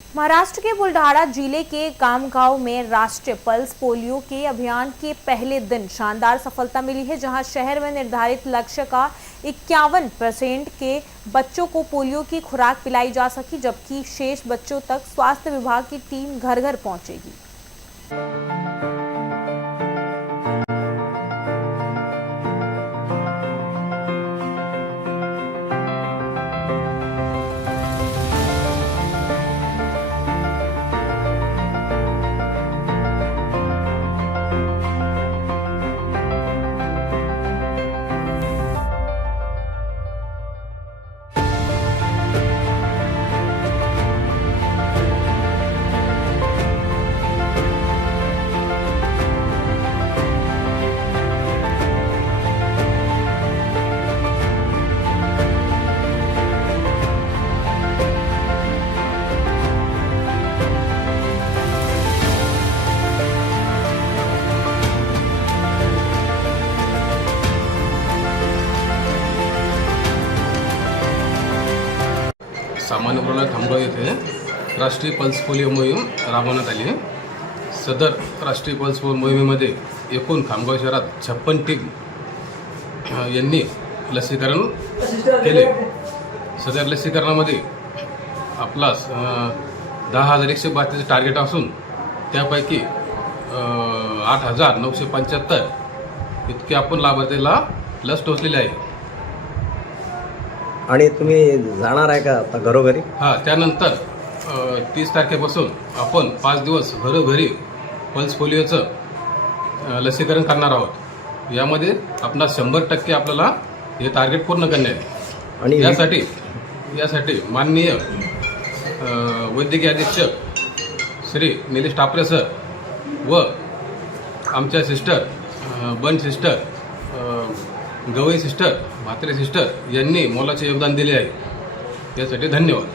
महाराष्ट्र के बुल्ढाना जिले के गांव-गांव में राष्ट्रीय पल्स पोलियो के अभियान के पहले दिन शानदार सफलता मिली है, जहां शहर में निर्धारित लक्ष्य का 51% के बच्चों को पोलियो की खुराक पिलाई जा सकी, जबकि शेष बच्चों तक स्वास्थ्य विभाग की टीम घर-घर पहुंचेगी। सामान्य रुग्णालय खामगाव येथे राष्ट्रीय पल्स पोलिओ मोहीम राबवण्यात आली आहे। सदर राष्ट्रीय पल्स पोलिओ मोहिमेमध्ये एकूण खामगाव शहरात 56 टीम यांनी लसीकरण केले। सदर लसीकरणामध्ये आपला 10,132 टार्गेट असून त्यापैकी 8,975 इतके आपण लाभार्थीला लस टोचलेली आहे। आणि तुम्ही जाणार आहे का आता घरोघरी? हां, त्यानंतर 30 तारखेपासून आपण 5 दिवस घरोघरी पल्स पोलिओचं लसीकरण करणार आहोत। यामध्ये आपला 100% आपल्याला हे टार्गेट पूर्ण करणे आहे। आणि यासाठी माननीय वैद्यकीय अधीक्षक श्री निलेश टापरे सर व आमच्या sister Ban sister Gawai sister Mhatre sister यांनी मोलाचे योगदान दिले आहे। यासाठी धन्यवाद।